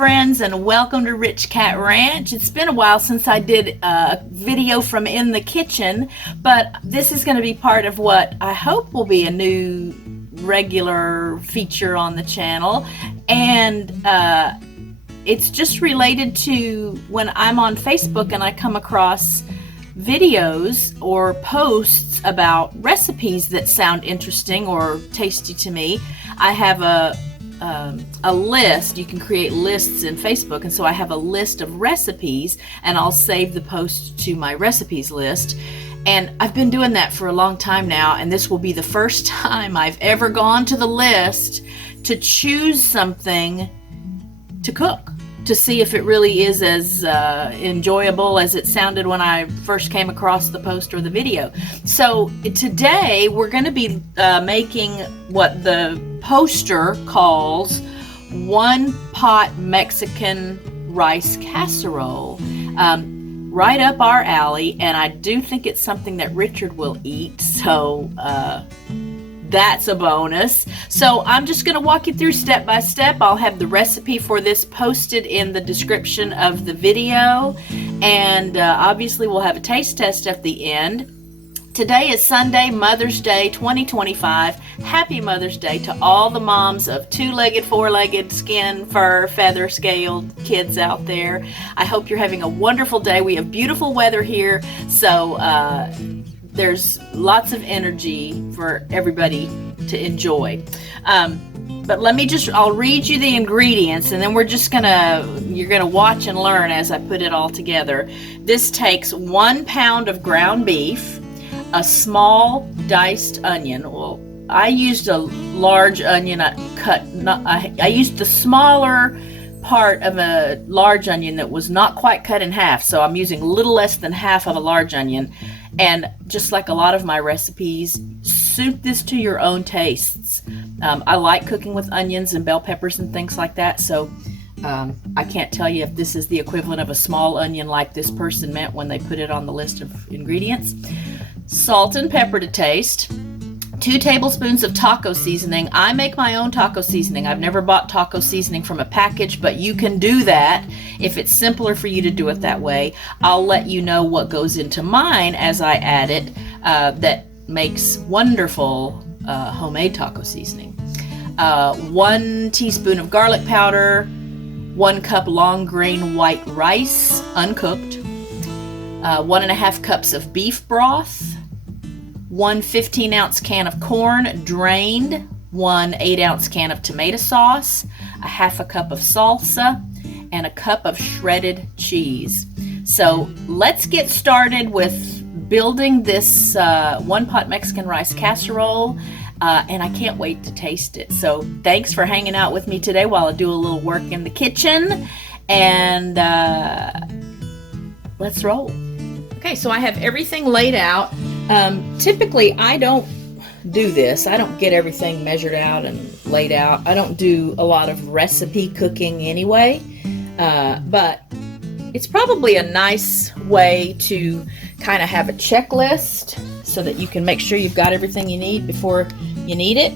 friends, and welcome to RichKat Ranch. It's been a while since I did a video from in the kitchen, but this is going to be part of what I hope will be a new regular feature on the channel, and it's just related to when I'm on Facebook and I come across videos or posts about recipes that sound interesting or tasty to me. I have a list. You can create lists in Facebook, and so I have a list of recipes, and I'll save the post to my recipes list. And I've been doing that for a long time now, and this will be the first time I've ever gone to the list to choose something to cook, to see if it really is as enjoyable as it sounded when I first came across the post or the video. So today we're going to be making what the poster calls one pot Mexican rice casserole. Right up our alley, and I do think it's something that Richard will eat, so that's a bonus. So I'm just going to walk you through step by step. I'll have the recipe for this posted in the description of the video, and obviously we'll have a taste test at the end. Today is Sunday, Mother's Day 2025. Happy Mother's Day to all the moms of two-legged, four-legged, skin, fur, feather, scaled kids out there. I hope you're having a wonderful day. We have beautiful weather here, so there's lots of energy for everybody to enjoy. But I'll read you the ingredients, and then you're gonna watch and learn as I put it all together. This takes 1 pound of ground beef, a small diced onion. Well, I used a large onion. I used the smaller part of a large onion that was not quite cut in half, so I'm using a little less than half of a large onion. And just like a lot of my recipes, suit this to your own tastes. I like cooking with onions and bell peppers and things like that, so I can't tell you if this is the equivalent of a small onion like this person meant when they put it on the list of ingredients. Salt and pepper to taste. 2 tablespoons of taco seasoning. I make my own taco seasoning. I've never bought taco seasoning from a package, but you can do that if it's simpler for you to do it that way. I'll let you know what goes into mine as I add it. That makes wonderful homemade taco seasoning. 1 teaspoon of garlic powder. 1 cup long grain white rice, uncooked. 1.5 cups of beef broth. 1 15-ounce can of corn, drained. 1 8-ounce can of tomato sauce. 1/2 cup of salsa, and 1 cup of shredded cheese. So let's get started with building this one pot Mexican rice casserole. And I can't wait to taste it. So thanks for hanging out with me today while I do a little work in the kitchen. And let's roll. Okay, so I have everything laid out. Typically, I don't do this. I don't get everything measured out and laid out. I don't do a lot of recipe cooking anyway. But it's probably a nice way to kind of have a checklist so that you can make sure you've got everything you need before you need it.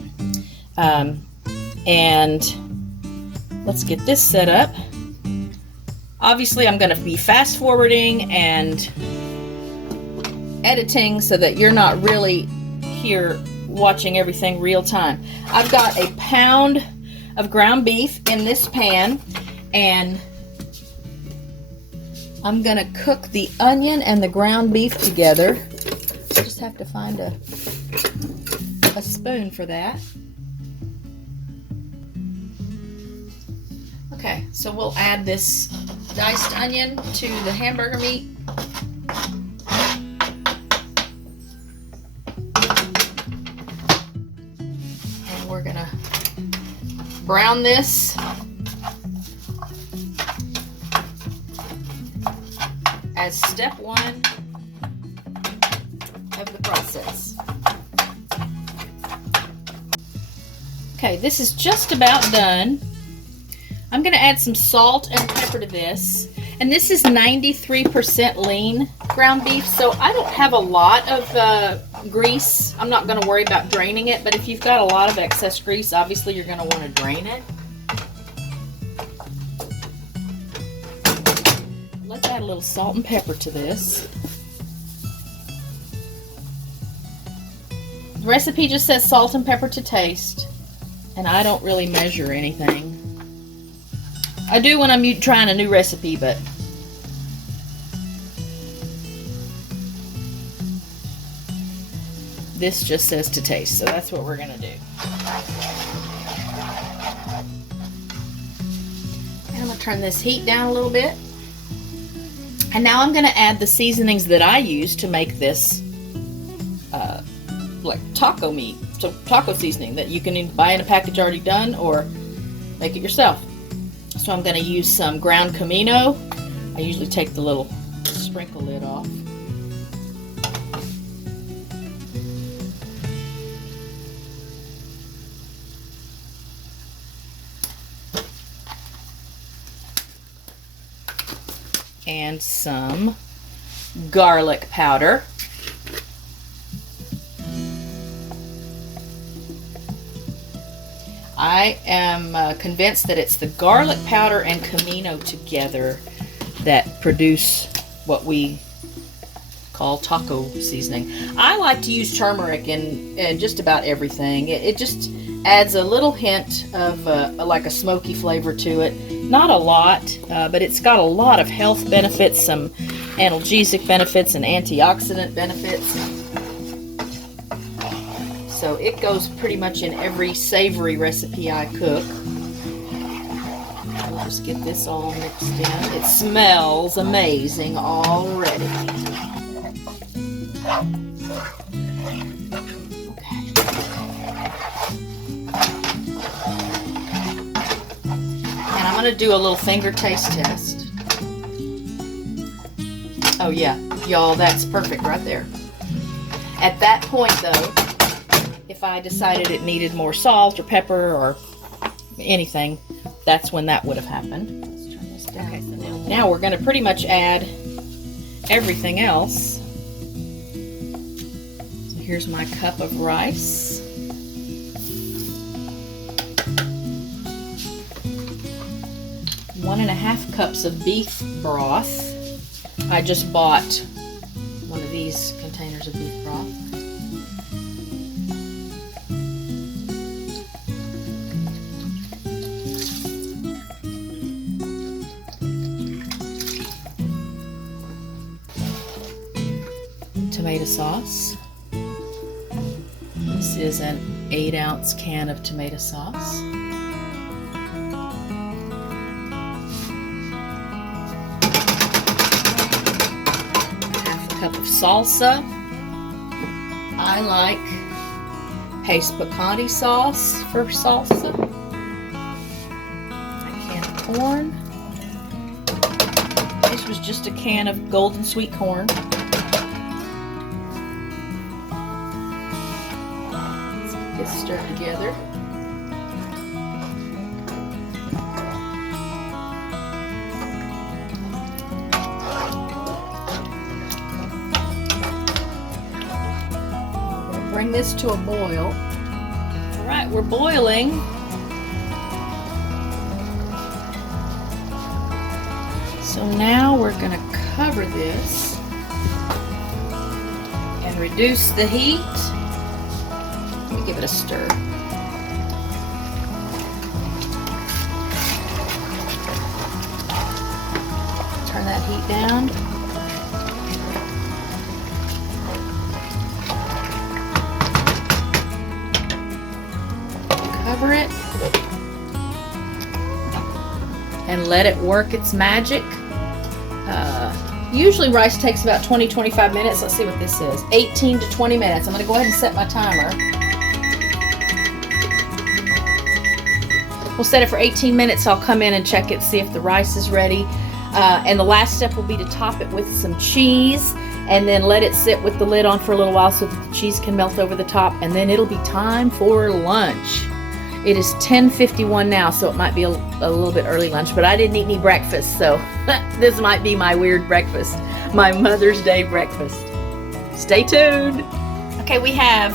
And let's get this set up. Obviously, I'm going to be fast forwarding and editing so that you're not really here watching everything real time. I've got 1 pound of ground beef in this pan, and I'm going to cook the onion and the ground beef together. I just have to find a spoon for that. Okay, so we'll add this diced onion to the hamburger meat. And we're gonna brown this as step 1 of the process. Okay, this is just about done. I'm going to add some salt and pepper to this. And this is 93% lean ground beef, so I don't have a lot of grease. I'm not going to worry about draining it, but if you've got a lot of excess grease, obviously you're going to want to drain it. a little salt and pepper to this. The recipe just says salt and pepper to taste, and I don't really measure anything. I do when I'm trying a new recipe, but this just says to taste, so that's what we're gonna do. And I'm gonna turn this heat down a little bit. And now I'm gonna add the seasonings that I use to make this like taco meat, so taco seasoning that you can either buy in a package already done or make it yourself. So I'm gonna use some ground comino. I usually take the little sprinkle lid off. And some garlic powder. I am convinced that it's the garlic powder and comino together that produce what we call taco seasoning. I like to use turmeric in just about everything. It just adds a little hint of like a smoky flavor to it. Not a lot, but it's got a lot of health benefits, some analgesic benefits and antioxidant benefits. So it goes pretty much in every savory recipe I cook. We'll just get this all mixed in. It smells amazing already. And I'm going to do a little finger taste test. Oh yeah, y'all, that's perfect right there. At that point though, if I decided it needed more salt or pepper or anything, that's when that would have happened. Let's turn this down. Okay, so now we're going to pretty much add everything else. So here's my cup of rice. One and a half cups of beef broth. I just bought one of these containers of beef broth. Tomato sauce. This is an 8-ounce can of tomato sauce. Half a cup of salsa. I like 𝙍𝙞𝙘𝙖 sauce for salsa. A can of corn. This was just a can of golden sweet corn. Stir together. We'll bring this to a boil. All right, we're boiling. So now we're going to cover this and reduce the heat. Give it a stir. Turn that heat down. Cover it and let it work its magic. Usually rice takes about 20-25 minutes. Let's see what this is. 18 to 20 minutes. I'm going to go ahead and set my timer. We'll set it for 18 minutes. I'll come in and check it, see if the rice is ready. And the last step will be to top it with some cheese and then let it sit with the lid on for a little while so that the cheese can melt over the top, and then it'll be time for lunch. It is 10:51 now, so it might be a little bit early lunch, but I didn't eat any breakfast, so this might be my weird breakfast, my Mother's Day breakfast. Stay tuned. Okay, we have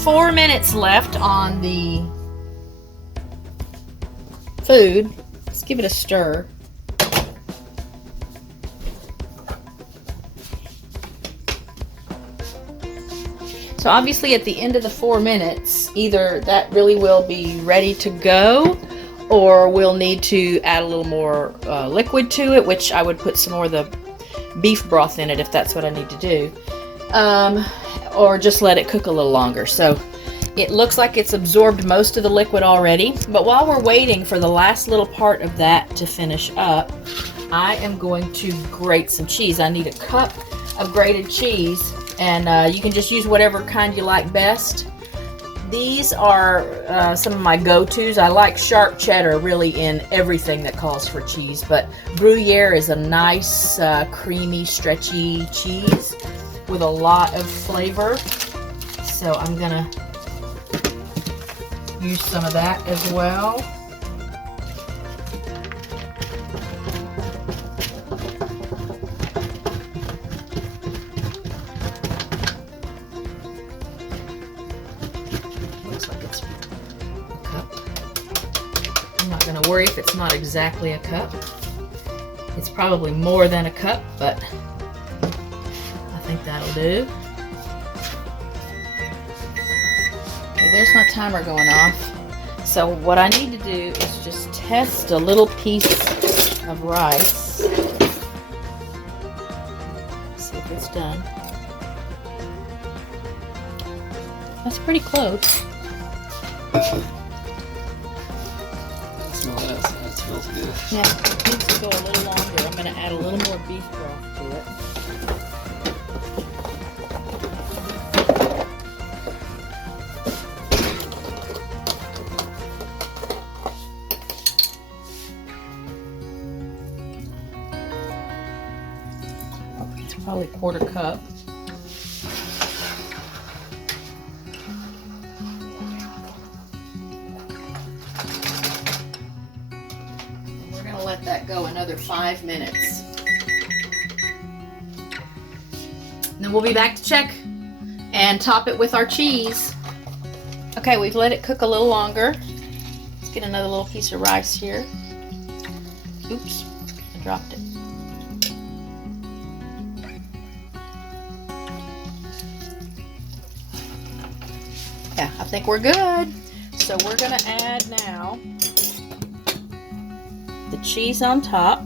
4 minutes left on the food. Let's give it a stir. So obviously at the end of the 4 minutes, either that really will be ready to go, or we'll need to add a little more liquid to it, which I would put some more of the beef broth in it if that's what I need to do. Or just let it cook a little longer. So it looks like it's absorbed most of the liquid already, but while we're waiting for the last little part of that to finish up, I am going to grate some cheese. I need a cup of grated cheese, and you can just use whatever kind you like best. These are some of my go-tos. I like sharp cheddar really in everything that calls for cheese, but Gruyere is a nice, creamy, stretchy cheese with a lot of flavor. So I'm gonna use some of that as well. Looks like it's a cup. I'm not gonna worry if it's not exactly a cup. It's probably more than a cup, but I think that'll do. There's my timer going off. So what I need to do is just test a little piece of rice. See if it's done. That's pretty close. Smell that. That smells good. Yeah, it needs to go a little longer. I'm going to add a little more beef broth to it. Probably a quarter cup. We're going to let that go another 5 minutes. And then we'll be back to check and top it with our cheese. Okay, we've let it cook a little longer. Let's get another little piece of rice here. Oops, I dropped it. Yeah, I think we're good. So we're gonna add now the cheese on top.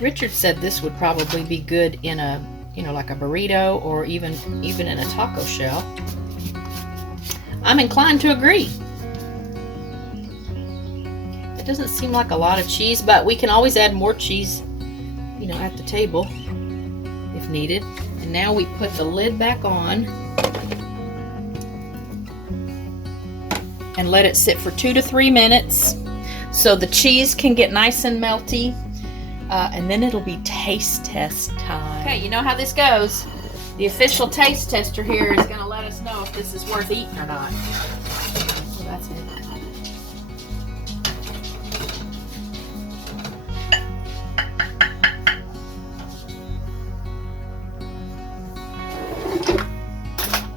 Richard said this would probably be good in a, like a burrito or even in a taco shell. I'm inclined to agree. It doesn't seem like a lot of cheese, but we can always add more cheese, at the table if needed. And now we put the lid back on and let it sit for 2 to 3 minutes so the cheese can get nice and melty. And then it'll be taste test time. Okay, you know how this goes. The official taste tester here is going to let us know if this is worth eating or not. So that's it.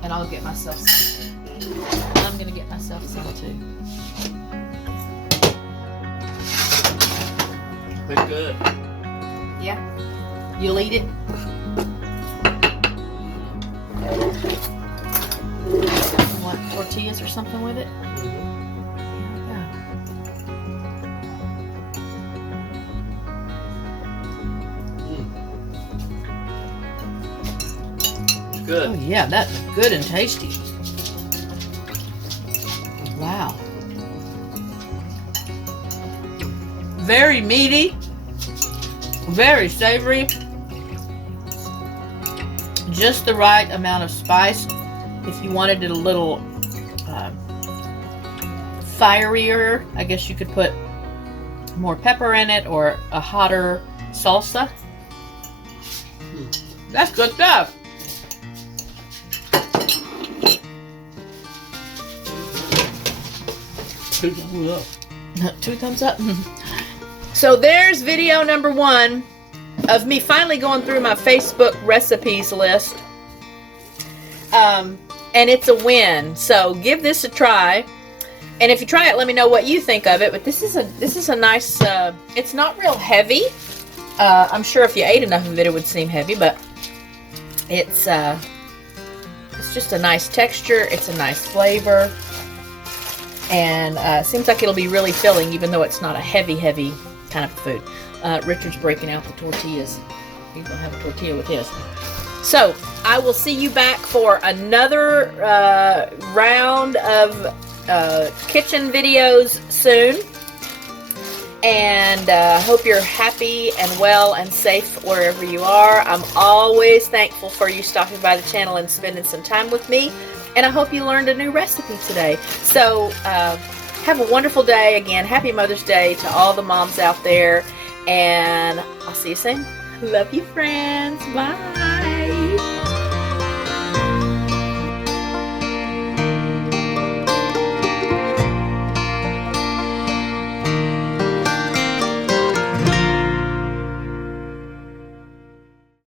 And I'll get myself some. I'm going to get myself some too. Pretty good. Yeah? You'll eat it? Want tortillas or something with it? Good. Oh yeah, that's good and tasty. Wow. Very meaty. Very savory. Just the right amount of spice. If you wanted it a little fierier, I guess you could put more pepper in it or a hotter salsa. That's good stuff. Two thumbs up. 2 thumbs up. So there's video number 1 of me finally going through my Facebook recipes list. And it's a win. So give this a try. And if you try it, let me know what you think of it. But this is a nice, it's not real heavy. I'm sure if you ate enough of it, it would seem heavy, but it's just a nice texture. It's a nice flavor. And seems like it'll be really filling, even though it's not a heavy kind of food. Richard's breaking out the tortillas. He's going to have a tortilla with his. So, I will see you back for another round of kitchen videos soon. And hope you're happy and well and safe wherever you are. I'm always thankful for you stopping by the channel and spending some time with me. And I hope you learned a new recipe today. So, have a wonderful day. Again, happy Mother's Day to all the moms out there. And I'll see you soon. Love you, friends. Bye.